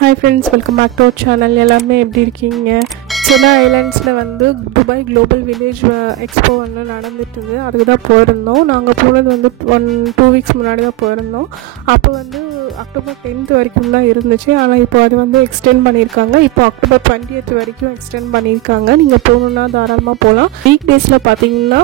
Hi friends, welcome back to our channel. எல்லாமே எப்படி இருக்கீங்க? சென்னா ஐலாண்ட்ஸில் வந்து துபாய் குளோபல் வில்லேஜ் எக்ஸ்போ வந்து நடந்துட்டுது. அதுக்கு தான் போயிருந்தோம். நாங்கள் போனது வந்து 2 வீக்ஸ் முன்னாடி தான் போயிருந்தோம். அப்போ வந்து அக்டோபர் 10th வரைக்கும் தான் இருந்துச்சு. ஆனால் இப்போ அது வந்து எக்ஸ்டெண்ட் பண்ணியிருக்காங்க. இப்போ அக்டோபர் 20th வரைக்கும் எக்ஸ்டெண்ட் பண்ணியிருக்காங்க. நீங்கள் போகணுன்னா தாராளமாக போகலாம். வீக் டேஸில் பார்த்தீங்கன்னா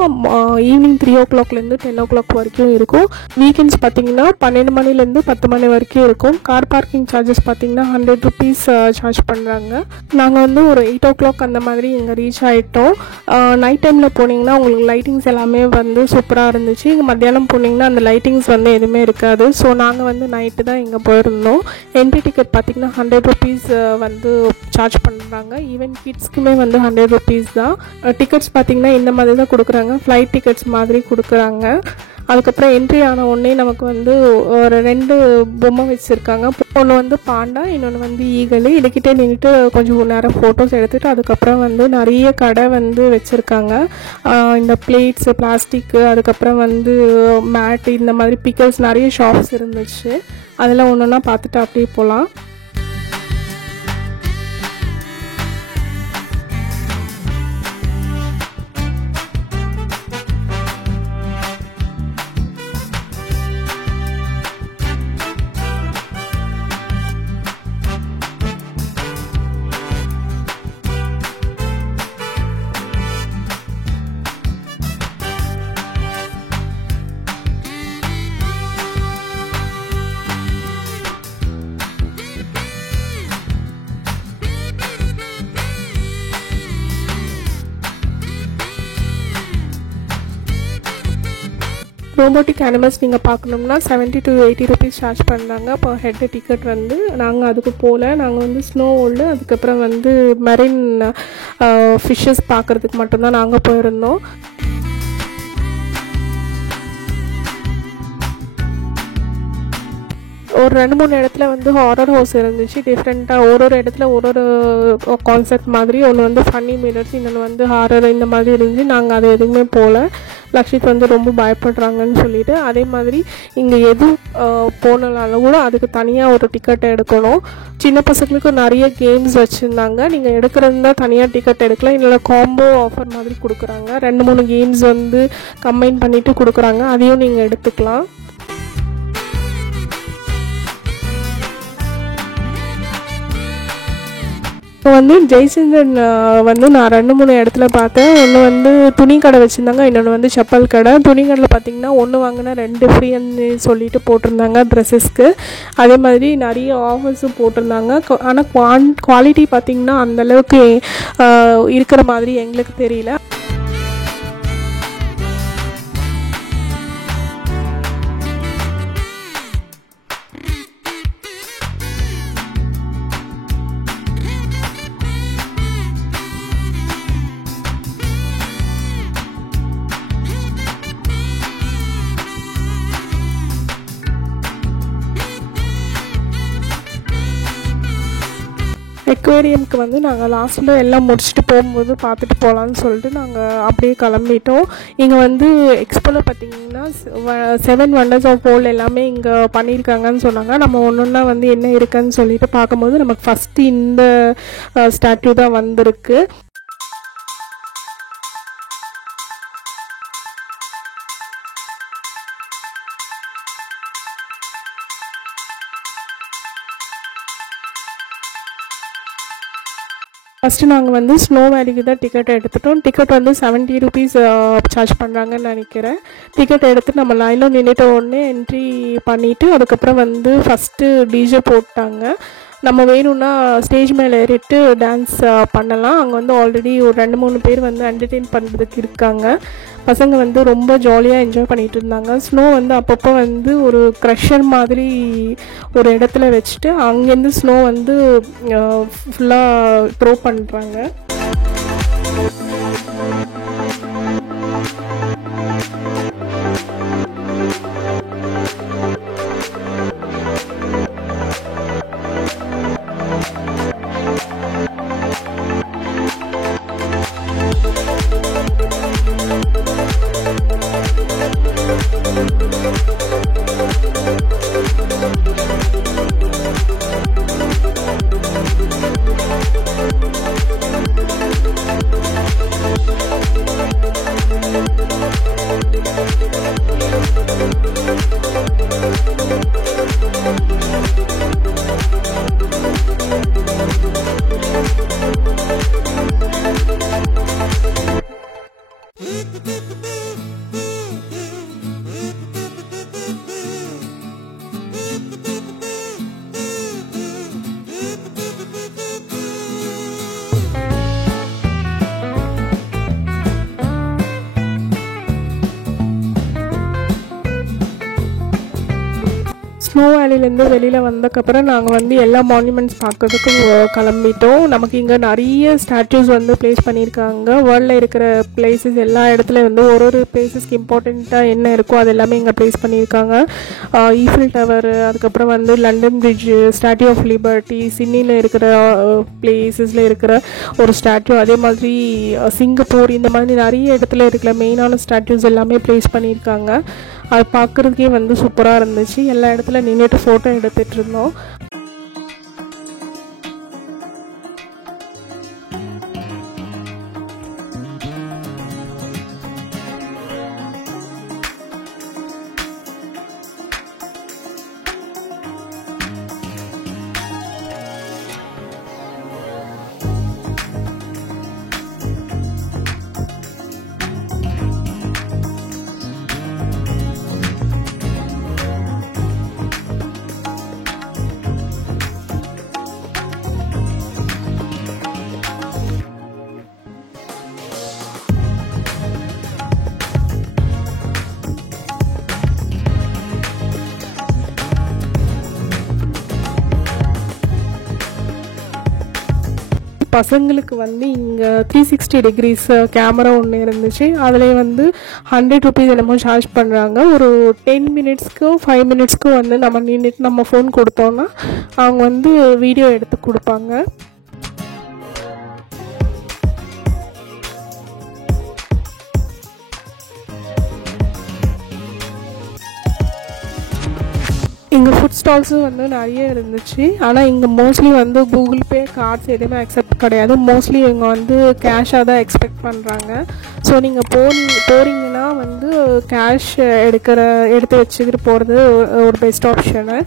ஈவினிங் 3 o'clockலேருந்து 10 o'clock வரைக்கும் இருக்கும். வீக்கெண்ட்ஸ் பார்த்தீங்கன்னா 12 மணிலேருந்து 10 மணி வரைக்கும் இருக்கும். கார் பார்க்கிங் சார்ஜஸ் பார்த்தீங்கன்னா 100 rupees சார்ஜ் பண்ணுறாங்க. நாங்கள் வந்து ஒரு 8 o'clock அந்த மாதிரி இங்கே ரீச் ஆகிட்டோம். நைட் டைமில் போனீங்கன்னா உங்களுக்கு லைட்டிங்ஸ் எல்லாமே வந்து சூப்பராக இருந்துச்சு. இங்கே மத்தியானம் போனீங்கன்னா அந்த லைட்டிங்ஸ் வந்து எதுவுமே இருக்காது. ஸோ நாங்கள் வந்து நைட்டு தான் இங்கே போயிருந்தோம். என்ட்ரி டிக்கெட் பார்த்திங்கன்னா 100 rupees வந்து சார்ஜ் பண்ணுறாங்க. ஈவன் கிட்ஸ்க்குமே வந்து 100 rupees தான். டிக்கெட்ஸ் பார்த்திங்கன்னா இந்த மாதிரி தான் கொடுக்குறாங்க. ஃப்ளைட் டிக்கெட்ஸ் மாதிரி கொடுக்குறாங்க. அதுக்கப்புறம் என்ட்ரி ஆன உடனே நமக்கு வந்து ஒரு 2 பொம்மை வச்சுருக்காங்க. ஒன்று வந்து பாண்டா, இன்னொன்று வந்து ஈகல். இதுக்கிட்டே நின்றுட்டு கொஞ்சம் நேரம் ஃபோட்டோஸ் எடுத்துகிட்டு அதுக்கப்புறம் வந்து நிறைய கடை வந்து வச்சுருக்காங்க. இந்த பிளேட்ஸு, பிளாஸ்டிக்கு, அதுக்கப்புறம் வந்து மேட்டு, இந்த மாதிரி பிக்கல்ஸ் நிறைய ஷாப்ஸ் இருந்துச்சு. அதெல்லாம் ஒன்று ஒன்றா பார்த்துட்டு அப்படியே போகலாம். ரோபோட்டிக் அனிமல்ஸ் நீங்கள் பார்க்கணும்னா 70 to 80 rupees சார்ஜ் பண்ணுறாங்க per head டிக்கெட் வந்து. நாங்கள் அதுக்கு போகல. நாங்கள் வந்து ஸ்னோ வேர்ல்டு, அதுக்கப்புறம் வந்து மெரின் ஃபிஷ்ஷஸ் பார்க்குறதுக்கு மட்டும்தான் நாங்கள் போயிருந்தோம். ஒரு 2-3 இடத்துல வந்து ஹாரர் ஹவுஸ் இருந்துச்சு. டிஃப்ரெண்ட்டாக ஒரு இடத்துல ஒரு கான்செப்ட் மாதிரி. ஒன்று வந்து ஃபன்னி மிரர்ஸ், இன்னொன்று வந்து ஹாரர், இந்த மாதிரி இருந்துச்சு. நாங்கள் அது எதுவுமே போகல. லக்ஷித் வந்து ரொம்ப பயப்படுறாங்கன்னு சொல்லிட்டு. அதே மாதிரி இங்கே எது போனாலும் கூட அதுக்கு தனியாக ஒரு டிக்கெட் எடுக்கணும். சின்ன பசங்களுக்கு நிறைய கேம்ஸ் வச்சுருந்தாங்க. நீங்கள் எடுக்கிறதா தனியாக டிக்கெட் எடுக்கலாம். இல்லை காம்போ ஆஃபர் மாதிரி கொடுக்குறாங்க. 2-3 கேம்ஸ் வந்து கம்பைன் பண்ணிவிட்டு கொடுக்குறாங்க. அதையும் நீங்கள் எடுத்துக்கலாம். இப்போ வந்து ஜெய்சந்தன் வந்து நான் 2-3 இடத்துல பார்த்தேன். ஒன்று வந்து துணி கடை வச்சுருந்தாங்க, இன்னொன்று வந்து செப்பல் கடை. துணி கடையில் பார்த்திங்கன்னா 1 வாங்கினா 2 ஃப்ரீன்னு சொல்லிட்டு போட்டிருந்தாங்க ட்ரெஸ்ஸஸ்க்கு. அதே மாதிரி நிறைய ஆஃபர்ஸும் போட்டிருந்தாங்க. ஆனால் குவாலிட்டி பார்த்திங்கன்னா அந்தளவுக்கு இருக்கிற மாதிரி எங்களுக்கு தெரியல. எக்வேரியமுக்கு வந்து நாங்கள் லாஸ்ட்டில் எல்லாம் முடிச்சுட்டு போகும்போது பார்த்துட்டு போகலான்னு சொல்லிட்டு நாங்கள் அப்படியே கிளம்பிட்டோம். இங்கே வந்து எக்ஸ்போவில் பார்த்திங்கன்னா 7 wonders of world எல்லாமே இங்கே பண்ணியிருக்காங்கன்னு சொன்னாங்க. நம்ம ஒன்று ஒன்றா வந்து என்ன இருக்குன்னு சொல்லிட்டு பார்க்கும்போது நமக்கு ஃபஸ்ட்டு இந்த ஸ்டாட்யூ தான் வந்திருக்கு. ஃபஸ்ட்டு நாங்கள் வந்து ஸ்னோ வேலிக்கு தான் டிக்கெட் எடுத்துட்டோம். டிக்கெட் வந்து 70 rupees சார்ஜ் பண்ணுறாங்கன்னு நினைக்கிறேன். டிக்கெட் எடுத்து நம்ம லைனில் நின்றுட்ட உடனே என்ட்ரி பண்ணிவிட்டு அதுக்கப்புறம் வந்து ஃபஸ்ட்டு டிஜே போட்டாங்க. நம்ம வேணும்னா ஸ்டேஜ் மேலே ஏறிட்டு டான்ஸ் பண்ணலாம். அங்கே வந்து ஆல்ரெடி ஒரு 2-3 பேர் வந்து என்டர்டெயின் பண்ணுறதுக்கு இருக்காங்க. பசங்க வந்து ரொம்ப ஜாலியாக என்ஜாய் பண்ணிகிட்டு இருந்தாங்க. ஸ்னோ வந்து அப்பப்போ வந்து ஒரு க்ரஷர் மாதிரி ஒரு இடத்துல வச்சுட்டு அங்கேருந்து ஸ்னோ வந்து ஃபுல்லாக த்ரோ பண்ணுறாங்க. ஸ்னோ வேலிலேருந்து வெளியில் வந்ததுக்கப்புறம் நாங்கள் வந்து எல்லா மான்யூமெண்ட்ஸ் பார்க்கறதுக்கு கிளம்பிட்டோம். நமக்கு இங்கே நிறைய ஸ்டாச்சூஸ் வந்து ப்ளேஸ் பண்ணியிருக்காங்க. வேர்ல்டில் இருக்கிற பிளேசஸ் எல்லா இடத்துல வந்து ஒரு பிளேஸஸ்க்கு இம்பார்ட்டண்ட்டாக என்ன இருக்கோ அது எல்லாமே இங்கே ப்ளேஸ் பண்ணியிருக்காங்க. ஈஃபில் டவர், அதுக்கப்புறம் வந்து London bridge, Statue of Liberty, சிட்னியில் இருக்கிற பிளேசஸில் இருக்கிற ஒரு ஸ்டாட்யூ, அதே மாதிரி சிங்கப்பூர், இந்த மாதிரி நிறைய இடத்துல இருக்கிற மெயினான ஸ்டாட்யூஸ் எல்லாமே ப்ளேஸ் பண்ணியிருக்காங்க. அது பார்க்குறதுக்கே வந்து சூப்பராக இருந்துச்சு. எல்லா இடத்துல நின்றுட்டு ஃபோட்டோ எடுத்துகிட்டு இருந்தோம். பசங்களுக்கு வந்து இங்கே 360 டிகிரிஸ் கேமரா ஒன்று இருந்துச்சு. அதில் வந்து 100 ருபீஸ் என்னமோ சார்ஜ் பண்ணுறாங்க. ஒரு 10 மினிட்ஸ்க்கும் 5 மினிட்ஸ்க்கும் வந்து நம்ம நின்றுட்டு நம்ம ஃபோன் கொடுத்தோன்னா அவங்க வந்து வீடியோ எடுத்து கொடுப்பாங்க. இங்கே ஃபுட் ஸ்டால்ஸும் வந்து நிறைய இருந்துச்சு. ஆனால் இங்கே மோஸ்ட்லி வந்து கூகுள் பே, கார்ட்ஸ் எதுவுமே அக்செப்ட் கிடையாது. மோஸ்ட்லி இவங்க வந்து கேஷாக தான் எக்ஸ்பெக்ட் பண்ணுறாங்க. ஸோ நீங்கள் போகிறீங்கன்னா வந்து கேஷ் எடுத்து வச்சுக்கிட்டு போகிறது ஒரு பெஸ்ட் ஆப்ஷனு.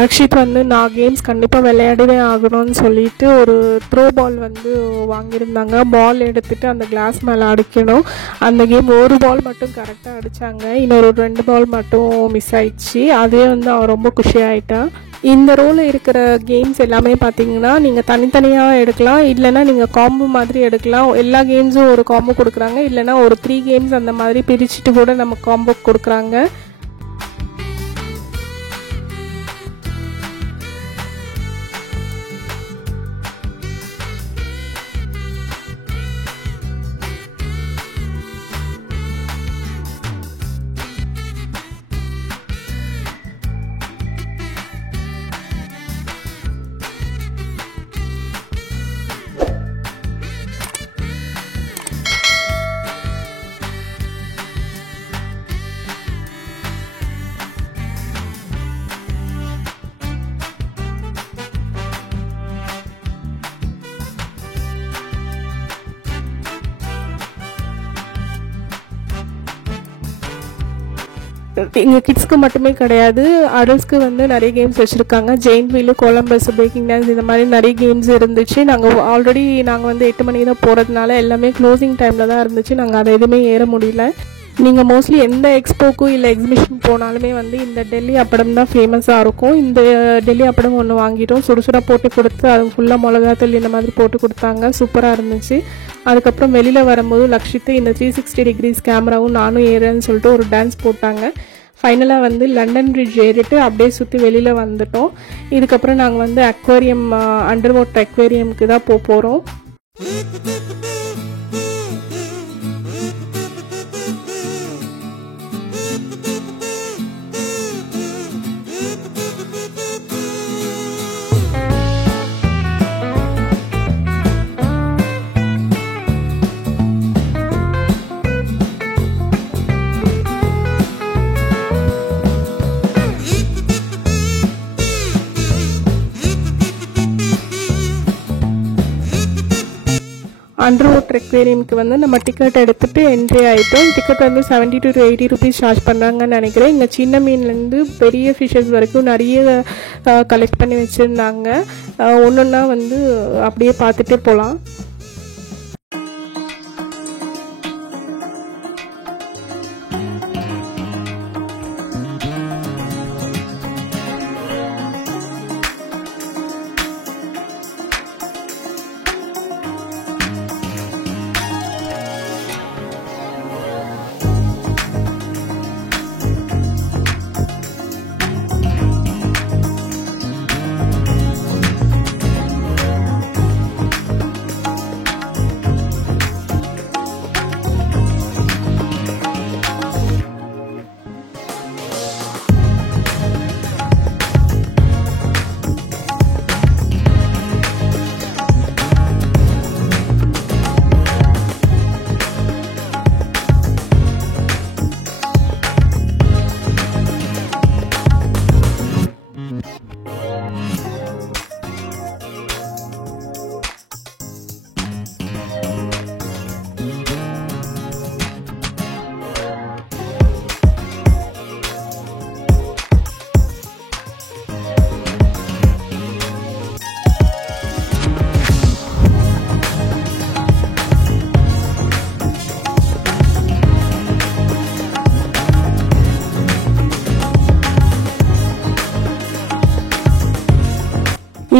ரக்ஷித் வந்து நான் கேம்ஸ் கண்டிப்பாக விளையாடவே ஆகணும்னு சொல்லிட்டு ஒரு த்ரோ பால் வந்து வாங்கியிருந்தாங்க. பால் எடுத்துகிட்டு அந்த கிளாஸ் மேலே அடிக்கணும். அந்த கேம் ஒரு பால் மட்டும் கரெக்டாக அடித்தாங்க. இன்னொரு 2 பால் மட்டும் மிஸ் ஆயிடுச்சு. அதே வந்து அவன் ரொம்ப குஷியாயிட்டான். இந்த ரோவில் இருக்கிற கேம்ஸ் எல்லாமே பார்த்தீங்கன்னா நீங்கள் தனித்தனியாக எடுக்கலாம், இல்லைனா நீங்கள் காம்போ மாதிரி எடுக்கலாம். எல்லா கேம்ஸும் ஒரு காம்போ கொடுக்குறாங்க, இல்லைனா ஒரு 3 கேம்ஸ் அந்த மாதிரி பிரிச்சுட்டு கூட நம்ம காம்போ கொடுக்குறாங்க. இங்கே கிட்ஸ்க்கு மட்டுமே கிடையாது, அடல்ட்ஸ்க்கு வந்து நிறைய கேம்ஸ் வச்சுருக்காங்க. Giant wheel, Columbus, breaking dance, இந்த மாதிரி நிறைய கேம்ஸ் இருந்துச்சு. நாங்கள் வந்து 8 மணிக்கு தான் போகிறதுனால எல்லாமே க்ளோசிங் டைமில் தான் இருந்துச்சு. நாங்கள் அதை எதுவுமே ஏற முடியல. நீங்கள் மோஸ்ட்லி எந்த எக்ஸ்போக்கும் இல்லை எக்ஸிபிஷன் போனாலுமே வந்து இந்த டெல்லி அப்படம் தான் ஃபேமஸாக இருக்கும். இந்த டெல்லி அப்படம் ஒன்று வாங்கிட்டோம். சுடுசுடாக போட்டு கொடுத்து அது ஃபுல்லாக மிளகாத்தூள் இந்த மாதிரி போட்டு கொடுத்தாங்க. சூப்பராக இருந்துச்சு. அதுக்கப்புறம் வெளியில் வரும்போது லக்ஷித்து இந்த 360 டிகிரிஸ் கேமராவும் நானும் ஏறேன்னு சொல்லிட்டு ஒரு டான்ஸ் போட்டாங்க. ஃபைனலாக வந்து லண்டன் பிரிட்ஜ் ஏறிட்டு அப்படியே சுற்றி வெளியில் வந்துட்டோம். இதுக்கப்புறம் நாங்கள் வந்து அக்வேரியம், அண்டர் வாட்டர் அக்வேரியமுக்கு தான் போகிறோம். அண்டர் வாட்டர் அக்வேரியமுக்கு வந்து நம்ம டிக்கெட் எடுத்துகிட்டு என்ட்ரி ஆகிட்டோம். டிக்கெட் வந்து 70 to 80 rupees சார்ஜ் பண்ணுறாங்கன்னு நினைக்கிறேன். இங்கே சின்ன மீன்லேருந்து பெரிய ஃபிஷ்ஷஸ் வரைக்கும் நிறைய கலெக்ட் பண்ணி வச்சுருந்தாங்க. ஒன்றுன்னா வந்து அப்படியே பார்த்துட்டே போகலாம்.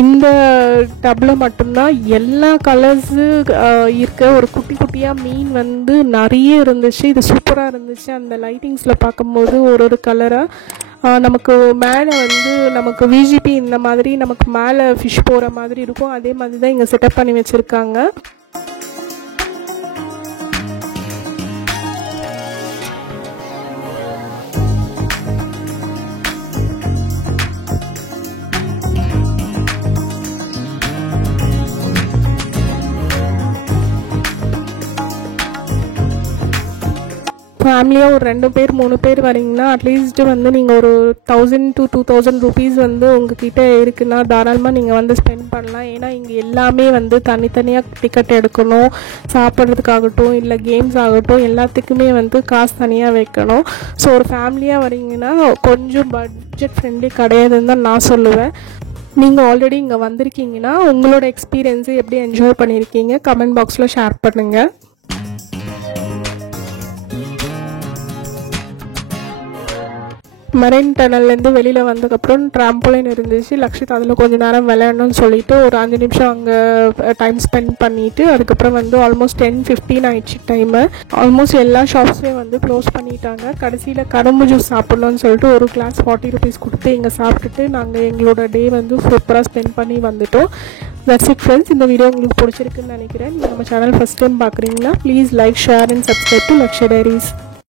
இந்த டப்பில் மட்டும்தான் எல்லா கலர்ஸு இருக்க ஒரு குட்டி குட்டியாக மீன் வந்து நிறைய இருந்துச்சு. இது சூப்பராக இருந்துச்சு. அந்த லைட்டிங்ஸில் பார்க்கும்போது ஒரு கலராக நமக்கு மேலே வந்து நமக்கு விஜிபி இந்த மாதிரி நமக்கு மேலே ஃபிஷ் போகிற மாதிரி இருக்கும். அதே மாதிரி தான் இங்கே செட்டப் பண்ணி வச்சுருக்காங்க. ஃபேமிலியாக ஒரு 2 பேர் 3 பேர் வரீங்கன்னா அட்லீஸ்ட்டு வந்து நீங்கள் ஒரு 1000 to 2000 rupees வந்து உங்ககிட்ட இருக்குன்னா தாராளமாக நீங்கள் வந்து ஸ்பெண்ட் பண்ணலாம். ஏன்னா இங்கே எல்லாமே வந்து தனித்தனியாக டிக்கெட் எடுக்கணும். சாப்பிட்றதுக்காகட்டும் இல்லை கேம்ஸ் ஆகட்டும் எல்லாத்துக்குமே வந்து காசு தனியாக வைக்கணும். ஸோ ஒரு ஃபேமிலியாக வரீங்கன்னா கொஞ்சம் பட்ஜெட் ஃப்ரெண்ட்லி கிடையாதுன்னு தான் நான் சொல்லுவேன். நீங்கள் ஆல்ரெடி இங்கே வந்திருக்கீங்கன்னா உங்களோட எக்ஸ்பீரியன்ஸை எப்படி என்ஜாய் பண்ணியிருக்கீங்க கமெண்ட் பாக்ஸில் ஷேர் பண்ணுங்கள். மெரைன் டனல்லேருந்து வெளியில் வந்ததுக்கப்புறம் ட்ராம்போலைன் இருந்துச்சு. லக்ஷித் அதில் கொஞ்சம் நேரம் விளையாடணும்னு சொல்லிட்டு ஒரு 5 நிமிஷம் அங்கே டைம் ஸ்பெண்ட் பண்ணிவிட்டு அதுக்கப்புறம் வந்து ஆல்மோஸ்ட் 10:15 ஆயிடுச்சு டைமு. ஆல்மோஸ்ட் எல்லா ஷாப்ஸுமே வந்து க்ளோஸ் பண்ணிட்டாங்க. கடைசியில் கரும்பு ஜூஸ் சாப்பிட்ணுன்னு சொல்லிட்டு ஒரு கிளாஸ் 40 rupees கொடுத்து இங்கே சாப்பிட்டுட்டு நாங்கள் எங்களோட டே வந்து சூப்பராக ஸ்பெண்ட் பண்ணி வந்துட்டோம். That's it friends. இந்த வீடியோ உங்களுக்கு பிடிச்சிருக்குன்னு நினைக்கிறேன். நீங்கள் நம்ம சேனல் ஃபஸ்ட் டைம் பார்க்குறீங்கன்னா please like, share and subscribe to Lakshya diaries.